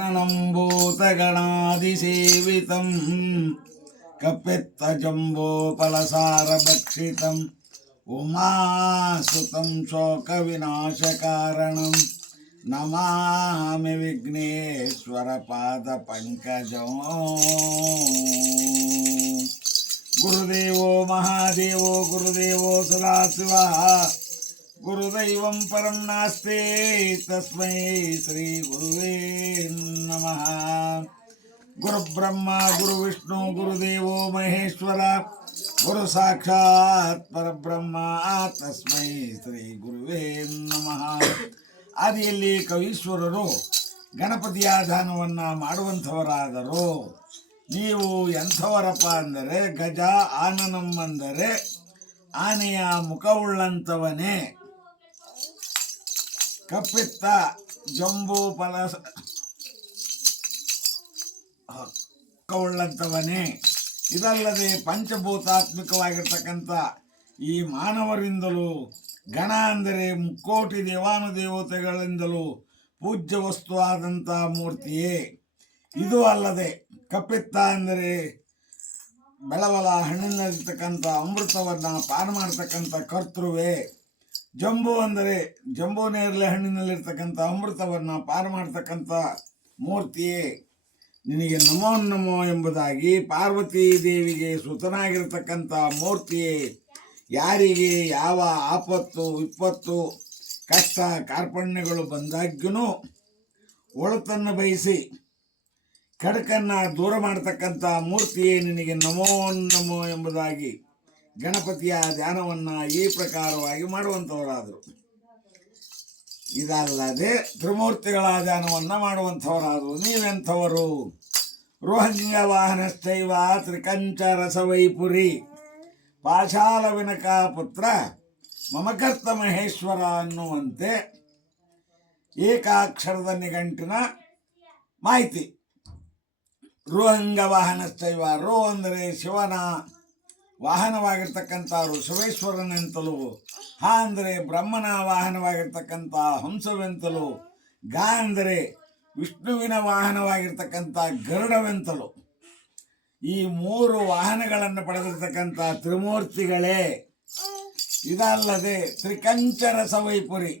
నంబూతగణాదిసేవితం. కపెత్తజంబోపలసారభక్షితం ఉమాసుతం శోకవినాశకారణం. నమామి విఘ్నేశ్వర పాద పంకజం గురుదేవో మహాదేవో గురుదేవో సదాశివ. ಗುರುದೈವಂ ಪರಂ ನಾಸ್ತಿ ತಸ್ಮೈ ಶ್ರೀ ಗುರುವೇ ನಮಃ ಗುರುಬ್ರಹ್ಮ ಗುರು ವಿಷ್ಣು ಗುರುದೇವೋ ಮಹೇಶ್ವರ ಗುರು ಸಾಕ್ಷಾತ್ ಪರಬ್ರಹ್ಮ ತಸ್ಮೈ ಶ್ರೀ ಗುರುವೇ ನಮಃ ಆದಿಯಲ್ಲಿ ಕವೀಶ್ವರರು ಗಣಪತಿಯ ದಾನವನ್ನು ಮಾಡುವಂಥವರಾದರು, ನೀವು ಎಂಥವರಪ್ಪ ಅಂದರೆ ಗಜ ಆನನಂ ಅಂದರೆ ಆನೆಯ ಮುಖವುಳ್ಳಂಥವನೇ. ಕಪ್ಪಿತ್ತ ಜಂಬೂ ಫಲ ಹಕ್ಕವುಳ್ಳಂಥವನೇ ಇದಲ್ಲದೆ ಪಂಚಭೂತಾತ್ಮಕವಾಗಿರ್ತಕ್ಕಂಥ ಈ ಮಾನವರಿಂದಲೂ ಗಣ ಅಂದರೆ ಮುಕ್ಕೋಟಿ ದೇವಾನುದೇವತೆಗಳಿಂದಲೂ ಪೂಜ್ಯ ವಸ್ತು ಆದಂಥ ಮೂರ್ತಿಯೇ. ಇದು ಅಲ್ಲದೆ ಕಪ್ಪಿತ್ತ ಅಂದರೆ ಬೆಳವಲ ಹಣ್ಣಿನಲ್ಲಿರ್ತಕ್ಕಂಥ ಅಮೃತವನ್ನು ಪಾನ ಮಾಡ್ತಕ್ಕಂಥ ಕರ್ತೃವೇ. ಜಂಬು ಅಂದರೆ ಜಂಬು ನೇರಳೆ ಹಣ್ಣಿನಲ್ಲಿರ್ತಕ್ಕಂಥ ಅಮೃತವನ್ನು ಪಾರು ಮಾಡ್ತಕ್ಕಂಥ ಮೂರ್ತಿಯೇ ನಿನಗೆ ನಮೋ ನಮೋ ಎಂಬುದಾಗಿ ಪಾರ್ವತಿ ದೇವಿಗೆ ಸುತನಾಗಿರ್ತಕ್ಕಂಥ ಮೂರ್ತಿಯೇ, ಯಾರಿಗೆ ಯಾವ ಆಪತ್ತು, ವಿಪತ್ತು, ಕಷ್ಟ, ಕಾರ್ಪಣ್ಯಗಳು ಬಂದಾಗ್ಯೂ ಒಳತನ್ನು ಬಯಸಿ ಕಡಕನ್ನು ದೂರ ಮಾಡತಕ್ಕಂಥ ಮೂರ್ತಿಯೇ ನಿನಗೆ ನಮೋ ನಮೋ ಎಂಬುದಾಗಿ ಗಣಪತಿಯ ಧ್ಯಾನವನ್ನು ಈ ಪ್ರಕಾರವಾಗಿ ಮಾಡುವಂಥವರಾದರು. ಇದಲ್ಲದೆ ತ್ರಿಮೂರ್ತಿಗಳ ಧ್ಯಾನವನ್ನು ಮಾಡುವಂಥವರಾದರು. ನೀವೆಂಥವರು? ರೋಹಂಗ ವಾಹನಶ್ಚೈವ ತ್ರಿಕಂಚ ರಸವೈಪುರಿ. ಪಾಶಾಲ ವಿನಕ ಪುತ್ರ ಮಮಕರ್ತ ಮಹೇಶ್ವರ ಅನ್ನುವಂತೆ ಏಕಾಕ್ಷರದ ನಿಘಂಟಿನ ಮಾಹಿತಿ. ರೋಹಂಗ ವಾಹನಶ್ಚೈವ ರೋ ಅಂದರೆ ಶಿವನ ವಾಹನವಾಗಿರ್ತಕ್ಕಂಥ ಋಷಭೇಶ್ವರನೆಂತಲೂ ಹಾ ಅಂದರೆ ಬ್ರಹ್ಮನ ವಾಹನವಾಗಿರ್ತಕ್ಕಂಥ ಹಂಸವೆಂತಲೂ ಗಾ ಅಂದರೆ ವಿಷ್ಣುವಿನ ವಾಹನವಾಗಿರ್ತಕ್ಕಂಥ ಗರುಡವೆಂತಲೂ. ಈ ಮೂರು ವಾಹನಗಳನ್ನು ಪಡೆದಿರ್ತಕ್ಕಂಥ ತ್ರಿಮೂರ್ತಿಗಳೇ, ಇದಲ್ಲದೆ ತ್ರಿಕಂಚರ ಸವೈಪುರಿ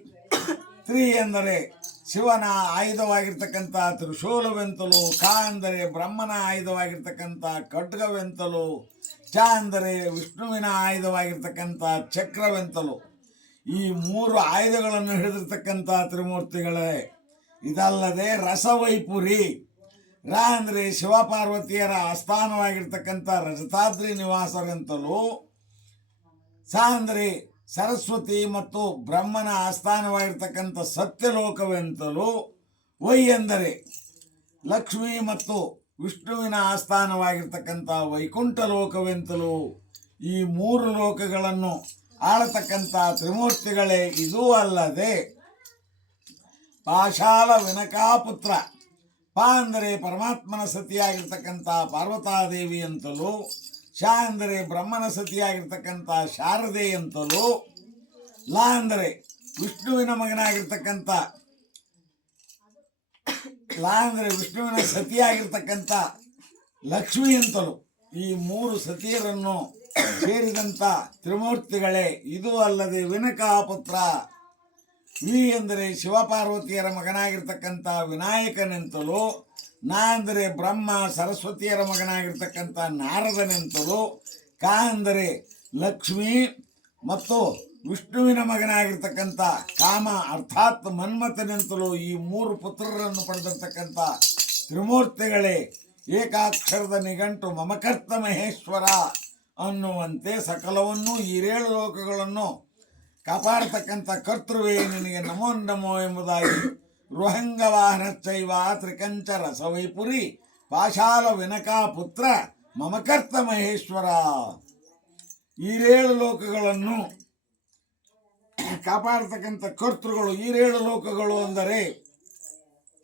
ತ್ರಿ ಎಂದರೆ ಶಿವನ ಆಯುಧವಾಗಿರ್ತಕ್ಕಂಥ ತ್ರಿಶೂಲವೆಂತಲೂ, ಕಾ ಅಂದರೆ ಬ್ರಹ್ಮನ ಆಯುಧವಾಗಿರ್ತಕ್ಕಂಥ ಖಡ್ಗವೆಂತಲೂ ಚ ಅಂದರೆ ವಿಷ್ಣುವಿನ ಆಯುಧವಾಗಿರ್ತಕ್ಕಂಥ ಚಕ್ರವೆಂತಲು. ಈ ಮೂರು ಆಯುಧಗಳನ್ನು ಹಿಡಿದಿರ್ತಕ್ಕಂಥ ತ್ರಿಮೂರ್ತಿಗಳೇ, ಇದಲ್ಲದೆ ರಸವೈಪುರಿ. ರ ಅಂದರೆ ಶಿವಪಾರ್ವತಿಯರ ಆಸ್ಥಾನವಾಗಿರ್ತಕ್ಕಂಥ ರಜತಾದ್ರಿ ನಿವಾಸವೆಂತಲೂ. ಸ ಅಂದರೆ ಸರಸ್ವತಿ ಮತ್ತು ಬ್ರಹ್ಮನ ಆಸ್ಥಾನವಾಗಿರ್ತಕ್ಕಂಥ ಸತ್ಯಲೋಕವೆಂತಲೂ. ವೈ ಎಂದರೆ ಲಕ್ಷ್ಮಿ ಮತ್ತು ವಿಷ್ಣುವಿನ ಆಸ್ಥಾನವಾಗಿರ್ತಕ್ಕಂಥ ವೈಕುಂಠ ಲೋಕವೆಂತಲೂ ಈ ಮೂರು ಲೋಕಗಳನ್ನು ಆಳತಕ್ಕಂಥ ತ್ರಿಮೂರ್ತಿಗಳೇ ಇದೂ ಅಲ್ಲದೆ ಪಾಶಾಲ ವಿನಕಾಪುತ್ರ. ಪಾ ಅಂದರೆ ಪರಮಾತ್ಮನ ಸತಿಯಾಗಿರ್ತಕ್ಕಂಥ ಪಾರ್ವತಾದೇವಿ ಅಂತಲೂ, ಶಾ ಅಂದರೆ ಬ್ರಹ್ಮನ ಸತಿಯಾಗಿರ್ತಕ್ಕಂಥ ಶಾರದೆ ಅಂತಲೂ, ಲ ಅಂದರೆ ವಿಷ್ಣುವಿನ ಮಗನಾಗಿರ್ತಕ್ಕಂಥ ಲ ಅಂದರೆ ವಿಷ್ಣುವಿನ ಸತಿಯಾಗಿರ್ತಕ್ಕಂಥ ಲಕ್ಷ್ಮಿ ಅಂತಲೂ ಈ ಮೂರು ಸತಿಯರನ್ನು ಸೇರಿದಂಥ ತ್ರಿಮೂರ್ತಿಗಳೇ, ಇದು ಅಲ್ಲದೆ ವಿನಕಾಪುತ್ರ. ವಿ ಎಂದರೆ ಶಿವಪಾರ್ವತಿಯರ ಮಗನಾಗಿರ್ತಕ್ಕಂಥ ವಿನಾಯಕನೆಂತಲೂ, ನಾ ಅಂದರೆ ಬ್ರಹ್ಮ ಸರಸ್ವತಿಯರ ಮಗನಾಗಿರ್ತಕ್ಕಂಥ ನಾರದನೆಂತಲೂ, ಕಾ ಅಂದರೆ ಲಕ್ಷ್ಮಿ ಮತ್ತು ವಿಷ್ಣುವಿನ ಮಗನಾಗಿರ್ತಕ್ಕಂಥ ಕಾಮ ಅರ್ಥಾತ್ ಮನ್ಮಥನೆಂತಲೂ ಈ ಮೂರು ಪುತ್ರರನ್ನು ಪಡೆದಿರ್ತಕ್ಕಂಥ ತ್ರಿಮೂರ್ತಿಗಳೇ ಏಕಾಕ್ಷರದ ನಿಘಂಟು ಮಮಕರ್ತ ಮಹೇಶ್ವರ ಅನ್ನುವಂತೆ ಸಕಲವನ್ನು ಈರೇಳು ಲೋಕಗಳನ್ನು ಕಾಪಾಡತಕ್ಕಂಥ ಕರ್ತೃವೇ ನಿನಗೆ ನಮೋ ನಮೋ ಎಂಬುದಾಗಿ ರುಹಂಗ ಚೈವ ತ್ರಿಕಂಚ ರಸವೈಪುರಿ ಪಾಶಾಲ ವಿನಕಾ ಪುತ್ರ ಮಮಕರ್ತ ಮಹೇಶ್ವರ. ಈರೇಳು ಲೋಕಗಳನ್ನು ಕಾಪಾಡತಕ್ಕಂಥ ಕರ್ತೃಗಳು ಈರೇಳು ಲೋಕಗಳು ಅಂದರೆ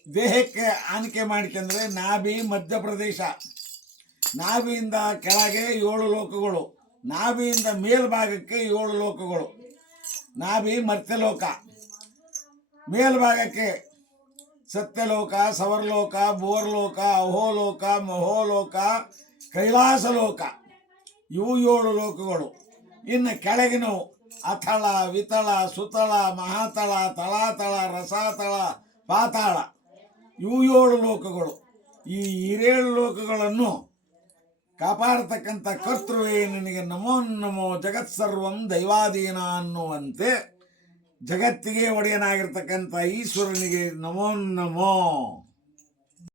ದೇಹಕ್ಕೆ ಆನಿಕೆ ಮಾಡಿಕೊಂಡ್ರೆ ನಾಭಿ ಮಧ್ಯಪ್ರದೇಶ. ನಾಭಿಯಿಂದ ಕೆಳಗೆ ಏಳು ಲೋಕಗಳು, ನಾಭಿಯಿಂದ ಮೇಲ್ಭಾಗಕ್ಕೆ ಏಳು ಲೋಕಗಳು. ನಾಭಿ ಮರ್ತ್ಯಲೋಕ, ಮೇಲ್ಭಾಗಕ್ಕೆ ಸತ್ಯಲೋಕ, ಸವರ್ಲೋಕ ಬೋರ್ಲೋಕ ಅಹೋಲೋಕ, ಮಹೋಲೋಕ ಕೈಲಾಸ ಲೋಕ ಇವು ಏಳು ಲೋಕಗಳು. ಇನ್ನು ಕೆಳಗಿನವು ಅಥಳ ವಿತಳ ಸುತಳ, ಮಹಾತಳ, ತಳಾತಳ, ರಸಾತಳ, ಪಾತಾಳ. ಇವು ಏಳು ಲೋಕಗಳು. ಈ ಹಿರೇಳು ಲೋಕಗಳನ್ನು ಕಾಪಾಡತಕ್ಕಂಥ ಕರ್ತೃವೇ ನಿನಗೆ ನಮೋ ನಮೋ ಜಗತ್ಸರ್ವಂ ದೈವಾಧೀನ ಅನ್ನುವಂತೆ ಜಗತ್ತಿಗೆ ಒಡೆಯನಾಗಿರ್ತಕ್ಕಂಥ ಈಶ್ವರನಿಗೆ ನಮೋ ನಮೋ.